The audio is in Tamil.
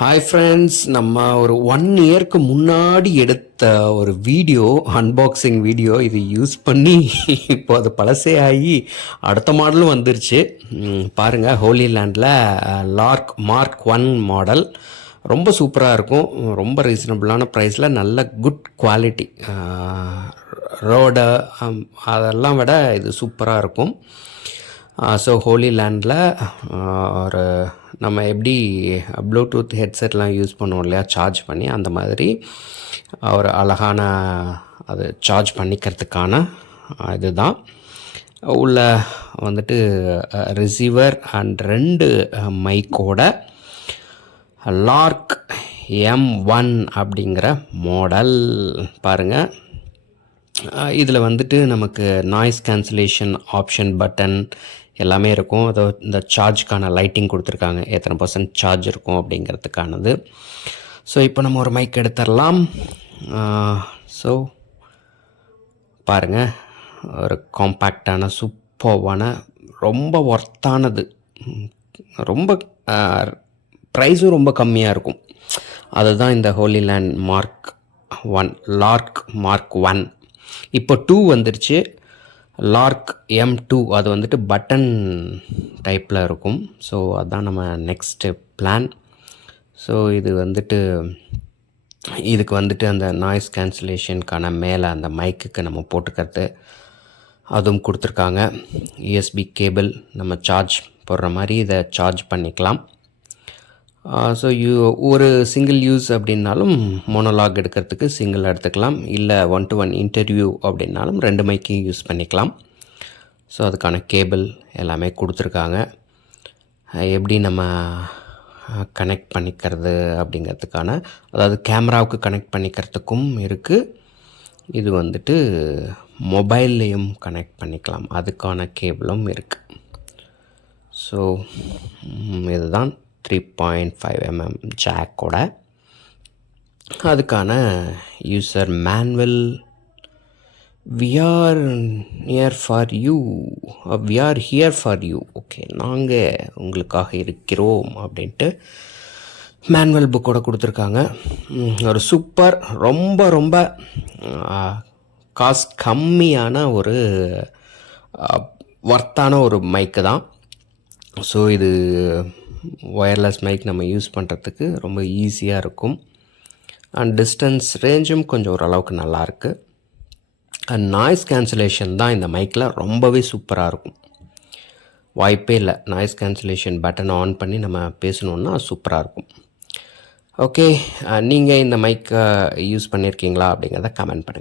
ஹாய் ஃப்ரெண்ட்ஸ் நம்ம ஒரு ஒன் இயர்க்கு முன்னாடி எடுத்த ஒரு வீடியோ அன்பாக்சிங் வீடியோ இது யூஸ் பண்ணி இப்போ அது பழசே ஆகி அடுத்த மாடலும் வந்துருச்சு. பாருங்கள் ஹோலி லேண்டில் லார்க் மார்க் ஒன் மாடல் ரொம்ப சூப்பராக இருக்கும். ரொம்ப ரீசனபிளான ப்ரைஸில் நல்ல குட் குவாலிட்டி ரோடு அதெல்லாம் விட இது சூப்பராக இருக்கும். ஸோ ஹோலி லேண்டில் ஒரு நம்ம எப்படி ப்ளூடூத் ஹெட்செட்லாம் யூஸ் பண்ணுவோம் இல்லையா? சார்ஜ் பண்ணி அந்த மாதிரி ஒரு அழகான அது சார்ஜ் பண்ணிக்கிறதுக்கான இதுதான். உள்ள வந்துட்டு ரிசீவர் அண்ட் ரெண்டு மைக்கோட லார்க் எம் ஒன் அப்படிங்கிற மாடல் பாருங்கள் இதில் வந்துட்டு நமக்கு நாய்ஸ் கேன்சலேஷன் ஆப்ஷன் பட்டன் எல்லாமே இருக்கும். அதோ இந்த சார்ஜ்க்கான லைட்டிங் கொடுத்துருக்காங்க. எத்தனை பர்சன்ட் சார்ஜ் இருக்கும் அப்படிங்கிறதுக்கானது. ஸோ இப்போ நம்ம ஒரு மைக் எடுத்துடலாம். ஸோ பாருங்கள் ஒரு காம்பேக்டான சூப்பர்வான ரொம்ப ஒர்த்தானது ரொம்ப ப்ரைஸும் ரொம்ப கம்மியாக இருக்கும். அதுதான் இந்த Hollyland mark one Lark mark one இப்போ டூ வந்துருச்சு. லார்க் எம் டூ அது வந்துட்டு பட்டன் டைப்பில் இருக்கும். ஸோ அதுதான் நம்ம நெக்ஸ்ட்டு பிளான் ஸோ இது வந்துட்டு இதுக்கு வந்துட்டு அந்த நாய்ஸ் கேன்சலேஷனுக்கான மேலே அந்த மைக்குக்கு நம்ம போட்டுக்கிறது. அதுவும் கொடுத்துருக்காங்க. யூஎஸ்பி கேபிள் நம்ம சார்ஜ் போடுற மாதிரி இதை சார்ஜ் பண்ணிக்கலாம். ஸோ யூ ஒரு சிங்கிள் யூஸ் அப்படின்னாலும் மோனோலாக் எடுக்கிறதுக்கு சிங்கிள் எடுத்துக்கலாம். இல்லை ஒன் டு ஒன் இன்டர்வியூ அப்படின்னாலும் ரெண்டு மைக்கையும் யூஸ் பண்ணிக்கலாம். ஸோ அதுக்கான கேபிள் எல்லாமே கொடுத்துருக்காங்க. எப்படி நம்ம கனெக்ட் பண்ணிக்கிறது அப்படிங்கிறதுக்கான அதாவது கேமராவுக்கு கனெக்ட் பண்ணிக்கிறதுக்கும் இருக்குது இது வந்துட்டு மொபைல்லையும் கனெக்ட் பண்ணிக்கலாம். அதுக்கான கேபிளும் இருக்குது ஸோ இதுதான். Three point five M M ஜாக்கோட அதுக்கான user manual we are near for you we are here for you okay நாங்கள் உங்களுக்காக இருக்கிறோம் அப்படின்ட்டு மேனுவல் புக்கோட கொடுத்துருக்காங்க. ஒரு சூப்பர் ரொம்ப ரொம்ப காஸ்ட் கம்மியான ஒரு ஒர்த்தான ஒரு மைக்கு தான். ஸோ இது ஒயர்லெஸ் மைக் நம்ம யூஸ் பண்ணுறதுக்கு ரொம்ப ஈஸியாக இருக்கும். அண்ட் டிஸ்டன்ஸ் ரேஞ்சும் கொஞ்சம் ஓரளவுக்கு நல்லாயிருக்கு அண்ட் நாய்ஸ் கேன்சலேஷன் தான் இந்த மைக்கில் ரொம்பவே சூப்பராக இருக்கும். வாய்ப்பே இல்லை. நாய்ஸ் கேன்சலேஷன் பட்டனை ஆன் பண்ணி நம்ம பேசணுன்னா சூப்பராக இருக்கும். ஓகே நீங்கள் இந்த மைக்கை யூஸ் பண்ணியிருக்கீங்களா அப்படிங்கிறத கமெண்ட் பண்ணுங்கள்